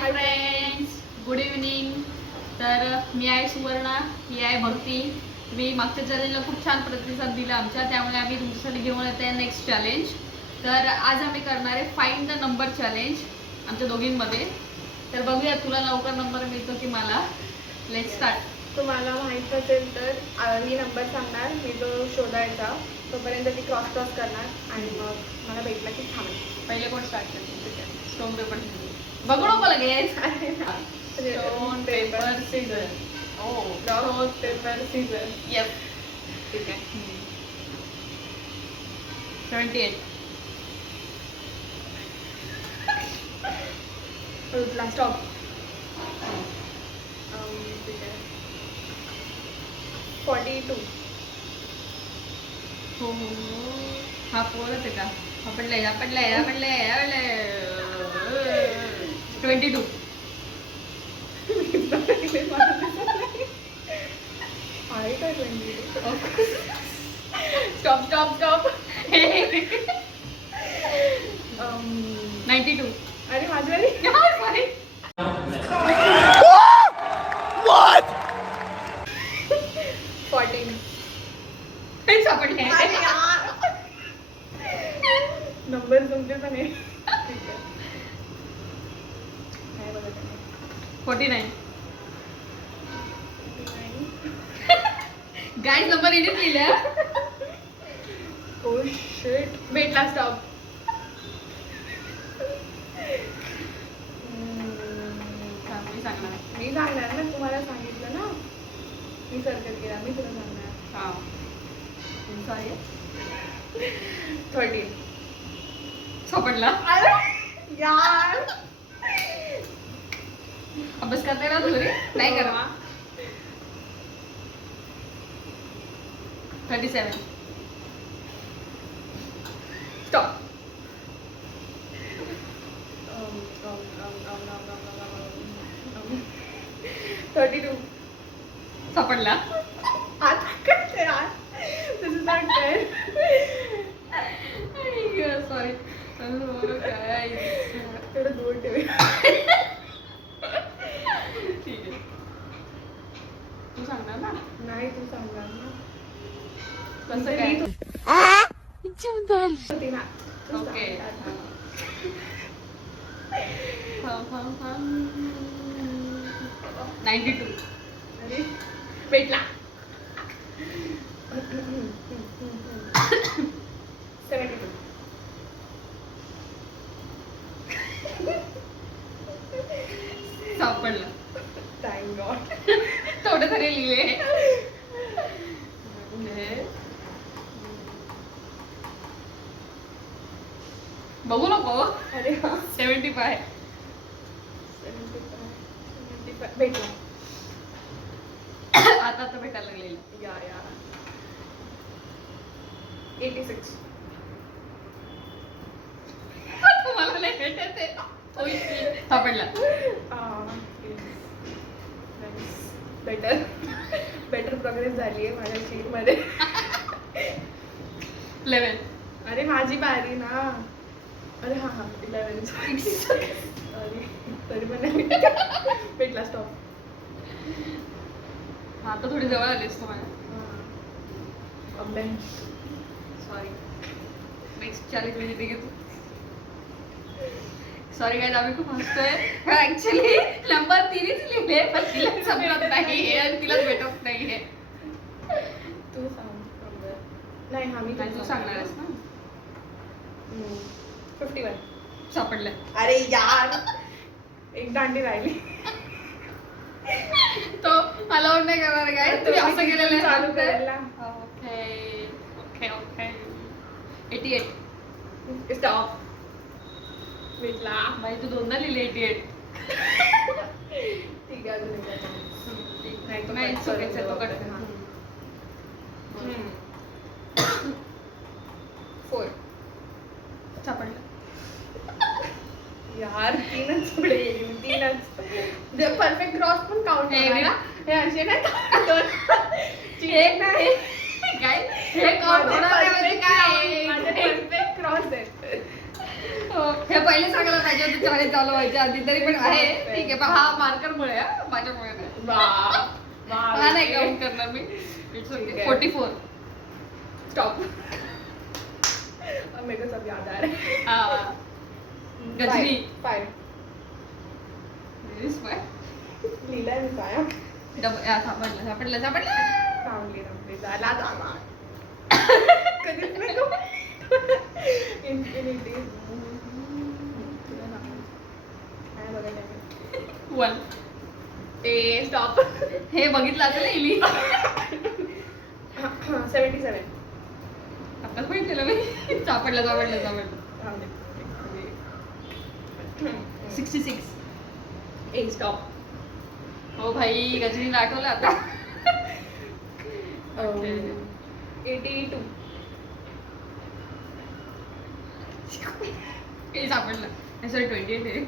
Hi friends, good evening. तर मी आहे सुवर्णा, ही आहे भक्ती. मी मागच्या चॅलेंजला खूप छान प्रतिसाद दिला आमच्या, त्यामुळे आम्ही तुमच्यासाठी घेऊन येते नेक्स्ट चॅलेंज. तर आज आम्ही करणार आहे फाइंड द नंबर चॅलेंज आमच्या दोघींमध्ये. तर बघूया तुला लवकर नंबर मिळतो की मला. Let's start. तुम्हाला माहीत असेल तर मी नंबर सांगणार, मी तो शोधायचा, तोपर्यंत ती क्रॉस करणार आणि मग मला भेटला की थांबेल. पहिले कोण स्टार्ट करते? स्टोन पेपर बघू नको लगेच. Stone paper scissor. ओ स्टोन पेपर सीझर. येस, ठीक आहे. 78. रुतला स्टॉप. ठीक आहे. 42. हो हो हा पोरच आहे का? पडलंय 22. आहे काय 22? Stop stop stop. 92. अरे माझ्यावाली सॉरी. What? 14. सापडले. नंबर तुमचे पण आहे. ठीक आहे. काय बघत आहे? 49. 49. गाईज नंबर इडिट लिहिल्या. Oh shit. भेटला स्टॉप. मी सांगणार. मी सांगणार ना, तुम्हाला सांगितलं ना, मी सर्कल केला, मी तुला सांगणार. हा सॉरी. 13. सापडला. यार अभ्यास करते ना तू रे? नाही करा. 37. स्टॉप. 32. सापडला. आता काय यार, तुझं सांग काय? सॉरी. काय तेवढं दूर ठेव. ठीक आहे. तू सांगणार ना नाही, तू सांगणार ना. कसं मी काय? होती ना. तू ओके. सांग. 92. अरे भेटला. 72. सापडला. Thank God. थोडं तरी लिहिले. बघू नको. अरे हा. 75. 75. भेटला. आता तर भेटायला लागलेली. या 86. तुम्हाला नाही भेटत आहे. सापडला. बेटर प्रोग्रेस झाली आहे माझ्या शीट मध्ये. 11. अरे माझी बारी ना. अरे हा 11. अरे तरी पण नाही भेटला. स्टॉप. हा आता थोडी जवळ आलीस तुम्हाला. सॉरी. नेक्स्ट चॅलेंज म्हणजे ते घेतो. सॉरी गाईज, आम्ही खूप हसतोय. ऍक्च्युली नंबर तिनेच लिहिले, पण तिला समजत नाहीये आणि तिलाच भेटत नाहीये. तू सांग नंबर. नाही हा मी तू सांगणार आहेस ना. 51. सापडलं. अरे यार, एक दांडी राहिली. तो अलाउड नाही करणार काय. तुम्ही असं केलेलं चालू करायला. Okay okay okay. 88. स्टॉप. भेटला. बाई तू दोनदा लिहिले 88. ठीक आहे, अजून एक. नाही, तो नाही कट चुकायचं, करून तो कट देऊ. कर. 4. सापडलं. यार 3च पुढे गेली. 3च. परफेक्ट क्रॉस पण काउंट हे होणार ना. हे असे नाही. दोन. हे नाही काय हे काउंट होणार नाही म्हणजे काय? परफेक्ट क्रॉस आहे. हे पहिले सांगायला पाहिजे होतं चॅलेंज चालू व्हायच्या आधी तरी पण आहे ठीक आहे पण हा मार्करमुळे माझ्यामुळे नाही हा नाही काउंट करणार मी इट्स ओके 44 स्टॉप मेरे को सब याद आ रहा है हाँ गजनी 5 लीला है पाया सापडलं रावली झाला कधीच नाही तो इन्फिनिटी तुला काय बघायला 1 ते स्टॉप हे बघितलं असेल इली 77 आताच बघितलेलं मी सापडलं 66 ए स्टॉप हो भाई गजनीला आठवलं आता 82 हे सापडलं सॉरी 28 आहे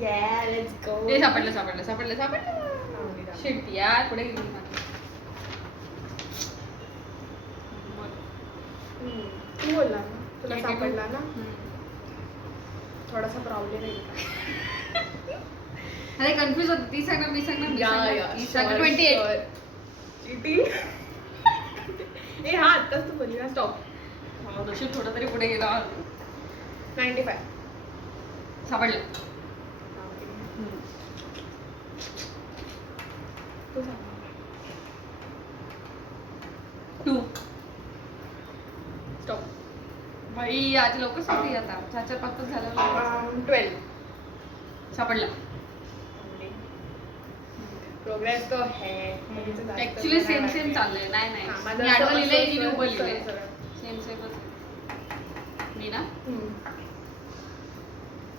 yeah let's go हे सापडलं शिट यार पुढे गेली माझी. तू बोलला ना तुला 82. सापडला ना हम्म. थोडासा प्रॉब्लेम आहे अरे कन्फ्युज होते ती सांगणार मी सांगणार 28 चीटिंग ए हा आत्ताच तू बोलली ना स्टॉप नशीब थोडं तरी पुढे गेला 95 सापडलं तू सांग 2 स्टॉप भाई आज लवकर सांगते आता 4-5 झालं 12 सापडला प्रोग्रेस तो है ऍक्च्युली सेम चाललंय नाही हा, मी माझं आडवं असं- लिहिलंय असं- इली उभं असं- लिहिलंय असं- सेमच मी ना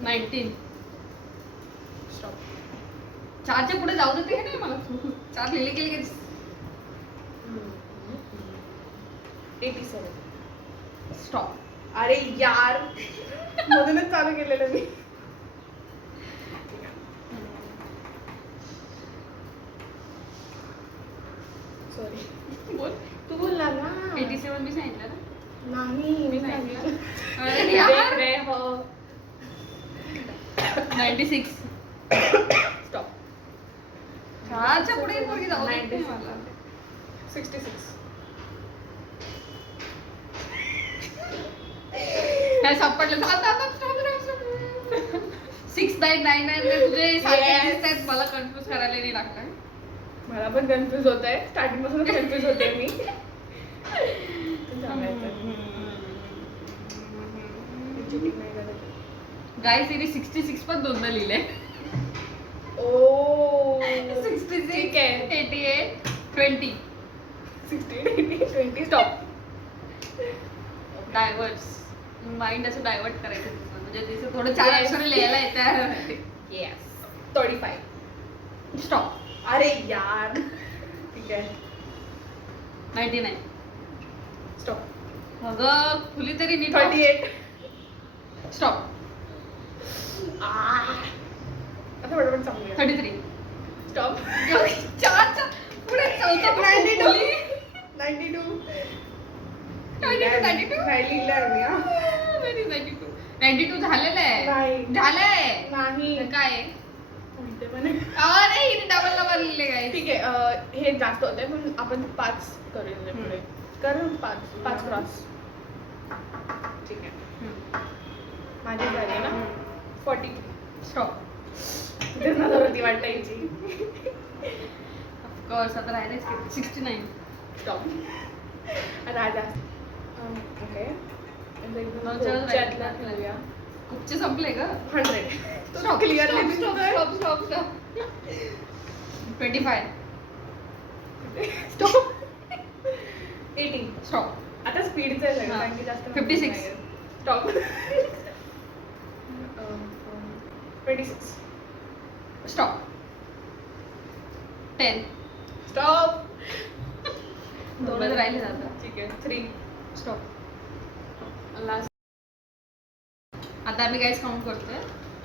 19 स्टॉप 4च्या पुढे जाऊ देते का नाही मला 4 लिहिले गेले 87 स्टॉप अरे यार मधूनच चालू केलेलं मी सॉरी बोल तू बोलला ना 87 मी सांगितलं ना नाही मी सांगितलं. सांगितलं अरे यार. देख रहे हो 96 स्टॉप 4च्या पुढे पोरगी जाऊ देत नाही मला 66 काय सापडलं आता 6999 तुझे सारखे दिसतायत मला कन्फ्युज करायला नाही लागलं मला पण कन्फ्युज होत आहे स्टार्टिंग पासूनच कन्फ्युज होते मी Cheating नाही करत. गाईस तिने 66 पण दोनदा लिहिले ओ 66 ठीक आहे 88 20 16 20 स्टॉप डायव्हर्स माइंड असं डायव्हर्ट करायचं तिचं. म्हणजे तिचं थोडं 4 अक्षर लिहायला येतं येस 35 स्टॉप अरे यार ठीक आहे 99 स्टॉप अगं खुली तरी नीट 38 स्टॉप आता फटाफट सांगूया 33 स्टॉप 4च्या पुढे चौथा पण 92 बोलली. 92 92 नाही लिहिलंय मी हा. 92 झालेलं आहे नाही. झालंय नाही काय आहे? म्हणते म्हणे. अरे हिने डबल नंबर लिहिले काय ठीक आहे हे जास्त होते पण आपण 5 करूया पुढे कर 5 क्रॉस ठीक आहे माझी झाली ना 40 स्टॉप तिथेच नजर होती वाटायची ऑफकोर्स आता राहिलेच 69 स्टॉप राजा ओके चला, खेळूया कुपचे संपले का 100 क्लिअरली स्टॉप 25 स्टॉप 80 स्टॉप आता स्पीडचं आहे हा. कारण की जास्त 56 स्टॉप 26 स्टॉप 10 स्टॉप दोनच राहिले आता ठीक आहे 3 स्टॉप लास्ट आता आम्ही काहीच काउंट करतोय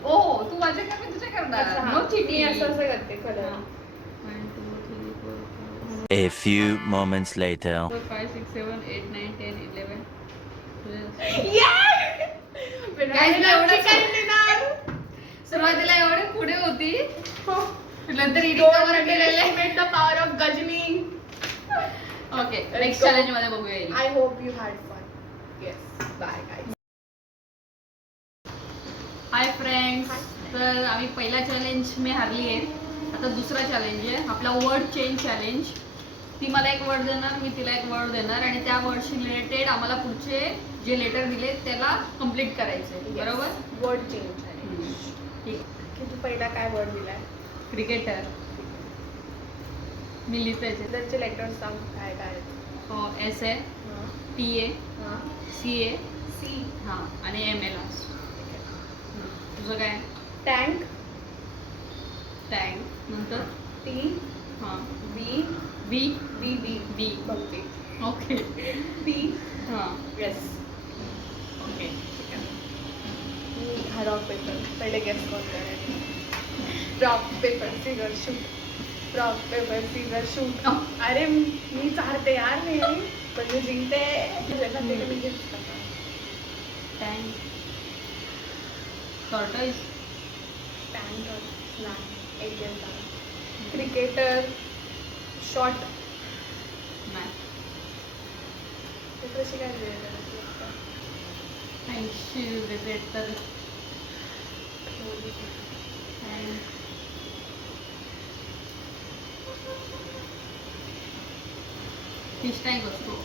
ओ तू माझे कर मी तुझे करणार नो मी चिटिंग असं असं करते colour 1 2 3 4 A few moments later. 4 5 6 7 8 9 10 11 Guys, सुरुवातीला एवढे पुढे होती हो. नंतर Don't underestimate the power of Gajni. Okay next challenge मध्ये बघूया I hope you had fun. Yes. Bye guys. Hi friends, तर आम्ही पहिला चॅलेंज मी हारली आहे. आता दुसरा चॅलेंज आहे आपला वर्ड चेंज चॅलेंज. ती मला एक वर्ड देणार, मी तिला एक वर्ड देणार आणि त्या वर्डशी रिलेटेड आम्हाला पुढचे जे लेटर दिले त्याला कम्प्लीट करायचं आहे. बरोबर? Word change. ठीक. की तू पहिला काय वर्ड दिलाय? क्रिकेटर. मी लिहिते त्याचे लेटर सांग काय काय. एस आहे, T A, C A, C. हां आणि एम ए लास्ट. तुझं काय? टँक. टँक. नंतर टी. हां B. B. B. B. B. बघते. ओके. टी. हां येस. ओके. हा रॉक पेपर पहिले गेस कोण करेल. Rock paper scissor shoot. Rock paper scissor shoot. अरे मी चालते यार मी पण मी जिंकते. मी गेस करणार. टँक. टॉर्टोइज. टँक नाही एक गेस झाला. क्रिकेटर. शॉट. नाही. ते कशी काय वेळ 80 रिलेटेड तर फिश टँक असतो.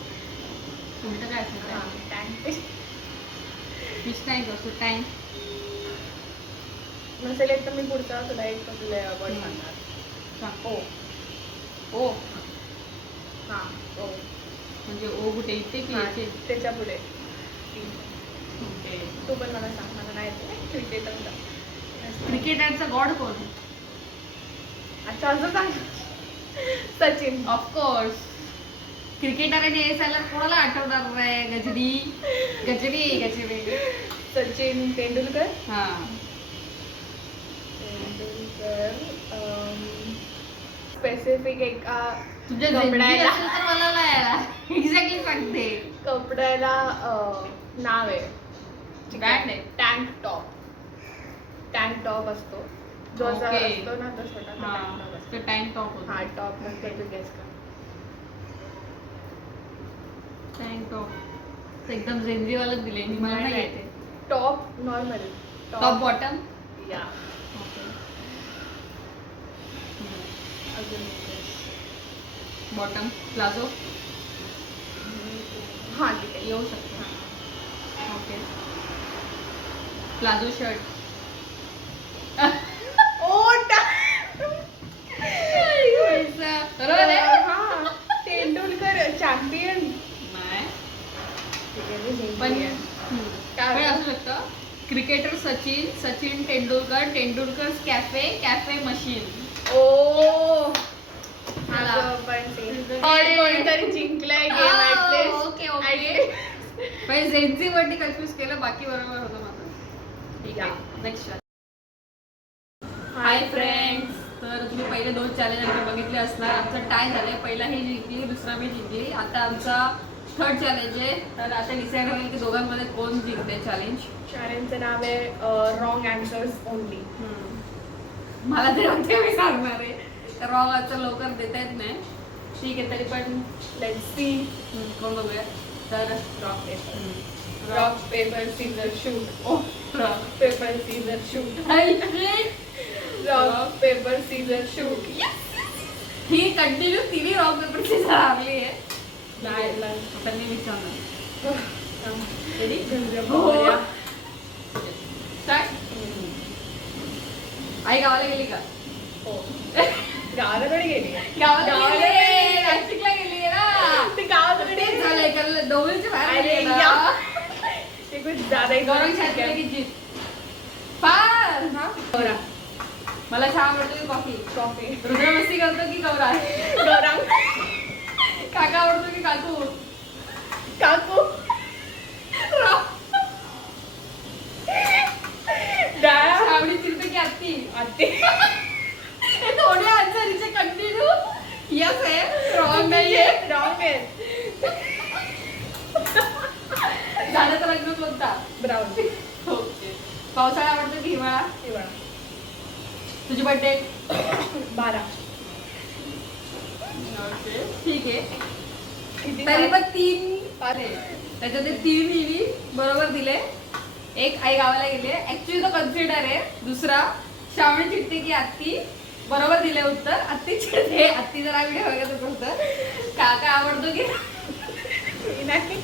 तुमचं काय असतं? टँक फिश टँक असतो. टँक नसेल एक तर मी पुढचा तुला एक कसले वर्ड सांगणार. सांग. ओ. ओ हां ओ. म्हणजे ओ कुठे इथे की इथे? त्याच्या पुढे. ओके. तू पण मला सांग. मला नाही येते क्रिकेटरचा. क्रिकेटरचा गॉड कोण? अच्छा असं सांग. सचिन. ऑफकोर्स. क्रिकेटर आणि एस आयला कोणाला आठवणार नाही? गजरी गजरी गजरी. सचिन तेंडुलकर. हां. तेंडुलकर. स्पेसिफिक एका तुझ्या कपड्याला तर मला नाही एक्झॅक्टली सांगते. कपड्याला नाव आहे. ब्रँड आहे. Tank top. टँक टॉप असतो जो असा Okay. असतो ना तो छोटा हां टँक टॉप असतो. तो टँक टॉप होता. हा टॉप नंतर तू गेस कर. टँक टॉप एकदम झेंझीवालाच दिले मी. मला नाही येते. Top normal. Top bottom. या. ओके. अजून बॉटम प्लाझो हां ठीक आहे. येऊ शकतो. ओके. Palazzo shirt. बरोबर आहे. हां तेंडुलकर चॅम्पियन. नाही पण पण काय पण होतं? असू शकतं. Cricketer Sachin, Sachin Tendulkar, Tendulkar cafe, cafe machine. ओ चला. कोणीतरी जिंकलंय गेम. Okay okay. पण झेंझी वरती कन्फ्युज केलं, बाकी बरोबर होतं माझं. ठीक आहे. नेक्स्ट. हाय फ्रेंड्स, तर तुम्ही पहिले 2 चॅलेंज आम्ही बघितले असणार. आमचं टाय झालंय. पहिला ही जिंकली, दुसरा मी जिंकली. आता आमचा 3rd चॅलेंज आहे. तर आता डिसाईड होईल की दोघांमध्ये कोण जिंकते चॅलेंज. चॅलेंजचं नाव आहे रॉंग आन्सर्स ओनली. मला तरी वाटते मी सांगणार आहे. तर रॉंग आन्सर लवकर देता येत नाही. ठीक आहे, तरी पण लेट्स सी. कोण बघूया. तर rock paper. Rock paper scissor shoot. ओ rock paper scissor shoot. Rock paper scissor shoot. ही कंटिन्यू तिन्ही रॉंग पेपर सीझर हरली आहे. नाही आता मी विचारणार. रेडी. स्टार्ट. आई गावाला गेली का? हो. गावाकडे गेली. गावाला गेली. नाशिकला गेली आहे ना. ते गावाकडे तेच झालंय कारण डोंबिवलीच्या बाहेर अरे गेली आहे या. ना. ते कुछ ज्यादा ही गौरव छाती की जीत. फार. गौरा. मला चहा आवडतो की कॉफी? कॉफी. रुद्रमस्ती करतो की गौरा? गौरांग. काका आवडतो की काकू? काकू. डाळ. आवडी चिरते की आत्ती? आते. हे थोडे आन्सर इथे कंटिन्यू यस आहे, रॉंग नाहीये. रॉंग आहे. झाडाचा रंग कोणता? ब्राऊन. हो. पावसाळा आवडतो की हिवाळा? हिवाळा. तुझी बर्थडे? 12. ठीक आहे. किती? तरी पण 3 5. त्याच्यात 3 हिनी बरोबर दिले. एक आई गावाला गेले. ऍक्च्युली तो कन्सिडर आहे. दुसरा श्रावणी चिठ्ठी की आत्ती बरोबर दिले उत्तर. आत्ती चिठ्ठी आत्ती जरा व्हिडिओ बघतच होतं. काका आवडतो की नाही.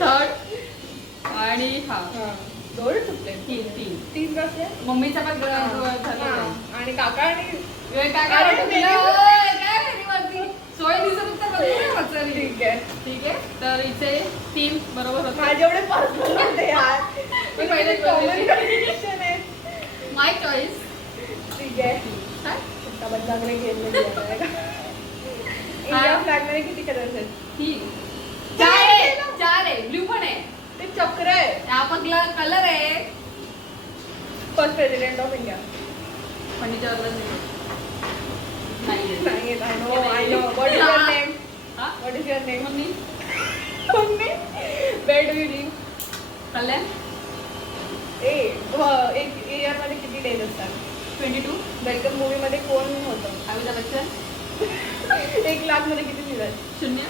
थर्ड आणि हा हा. 2 चुकले. 3 कसले? मम्मीचा पण हा. झालं. आणि काका आणि काका अरे, आवडतो तुला? मेरी- ओय, काय मेरी मर्जी. 16 दिवसात उत्तर बदलू नये वाचली. ठीक आहे. ठीक आहे. तर इथे 3 बरोबर होते. माझे एवढे पर्सनल होते यार. मी पहिले कॉमन कंडिशन आहे. माय चॉईस. ठीक आहे. काय? आता बंदागरे घेतले इंडिया फ्लॅग मध्ये किती कलर्स आहेत? 3 4 आहे. ब्ल्यू पण आहे. ते चक्र आहे. हा पगला कलर आहे. First president of India. Pandit Jawaharlal Nehru. नाही येत. I know. What is your name? हा? What is your name? Mummy mummy. Where do you live? Kalyan एक इयर मध्ये किती डेज असतात? 22. वेलकम मूवी मध्ये कोण होतं? अमिताभ बच्चन 1 लाख मध्ये किती दिलं? 0.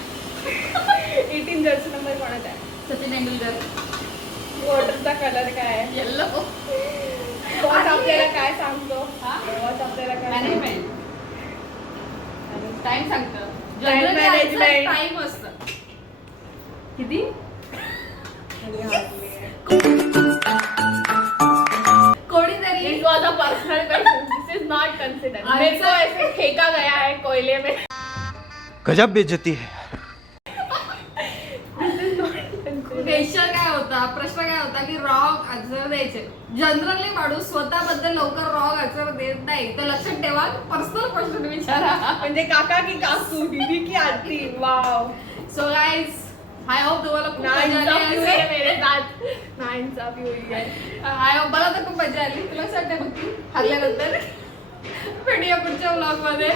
18 जर्सी नंबर कोणाचा आहे? सचिन तेंडुलकर. वॉटरचा कलर काय आहे? येल्लो. वॉच आपल्याला काय सांगतो? हा? वॉच आपल्याला काय मॅनेजमेंट टाइम सांगतं. Time management. टाइम असतं. किती? कोणीतरी This was a personal question. This is not considered. मेरे को ऐसे फेंका गया है कोयले में. गजब बेइज्जती है. क्वेश्चन काय होता, प्रश्न काय होता की रॉंग आन्सर द्यायचे. जनरली माणूस स्वतःबद्दल लवकर रॉंग आन्सर देत नाही. तर लक्षात ठेवा, पर्सनल क्वेश्चन विचारा. म्हणजे काका की काकू, दीदी की आती. Wow. So guys, I hope तुम्हाला खूप मजा नाइंसाफी हुई है आली. मेरे साथ. नाइंसाफी हुई है. आय होप मला तर खूप मजा आली. तुला लक्षात ठेव बघ हरल्यानंतर व्हिडिओ पुढच्या ब्लॉग मध्ये.